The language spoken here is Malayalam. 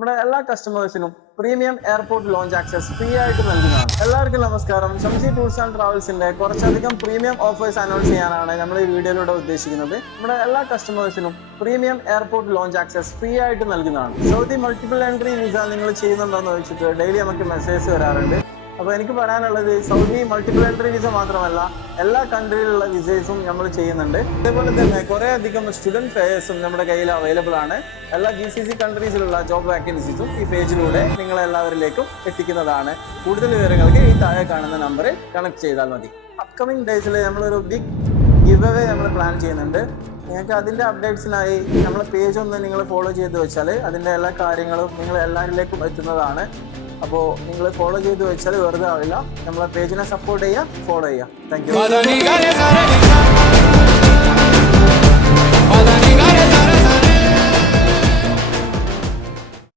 നമ്മുടെ എല്ലാ കസ്റ്റമേഴ്സിനും premium airport lounge access free ആയിട്ട് നൽകുന്നതാണ്. എല്ലാവർക്കും നമസ്കാരം. ഷംസി ടൂർസ് ആൻഡ് ട്രാവൽസിന്റെ കുറച്ചധികം പ്രീമിയം ഓഫേഴ്സ് അനൗൺസ് ചെയ്യാനാണ് നമ്മൾ ഈ വീഡിയോയിലൂടെ ഉദ്ദേശിക്കുന്നത്. നമ്മുടെ എല്ലാ കസ്റ്റമേഴ്സിനും premium airport lounge access free ആയിട്ട് നൽകുന്നതാണ്. സൗദി മൾട്ടിപ്പിൾ എൻട്രി വിസ നിങ്ങൾ ചെയ്യുന്നുണ്ടോന്ന് ചോദിച്ചിട്ട് ഡെയിലി നമുക്ക് മെസ്സേജ് വരാറുണ്ട്. അപ്പോൾ എനിക്ക് പറയാനുള്ളത്, സൗദി മൾട്ടിപ്പിൾ എൻട്രി വിസ മാത്രമല്ല, എല്ലാ കൺട്രിയിലുള്ള വിസേസും നമ്മൾ ചെയ്യുന്നുണ്ട്. അതേപോലെ തന്നെ കുറേ അധികം സ്റ്റുഡൻറ് ഫെയേഴ്സും നമ്മുടെ കയ്യിൽ അവൈലബിൾ ആണ്. എല്ലാ GCC കൺട്രീസിലുള്ള ജോബ് വാക്കൻസീസും ഈ പേജിലൂടെ നിങ്ങളെല്ലാവരിലേക്കും എത്തിക്കുന്നതാണ്. കൂടുതൽ വിവരങ്ങൾക്ക് ഈ താഴെ കാണുന്ന നമ്പറിൽ കണക്ട് ചെയ്താൽ മതി. അപ്കമിങ് ഡേയ്സിൽ നമ്മളൊരു ബിഗ് ഗിവ് അവേ നമ്മൾ പ്ലാൻ ചെയ്യുന്നുണ്ട്. നിങ്ങൾക്ക് അതിൻ്റെ അപ്ഡേറ്റ്സിനായി നമ്മളെ പേജ് ഒന്ന് നിങ്ങൾ ഫോളോ ചെയ്ത് വെച്ചാൽ അതിൻ്റെ എല്ലാ കാര്യങ്ങളും നിങ്ങൾ എല്ലാവരിലേക്കും എത്തുന്നതാണ്. അപ്പോൾ നിങ്ങൾ ഫോളോ ചെയ്ത് വെച്ചാൽ വെറുതെ ആവില്ല. നമ്മളെ പേജിനെ സപ്പോർട്ട് ചെയ്യുക, ഫോളോ ചെയ്യുക. Thank you.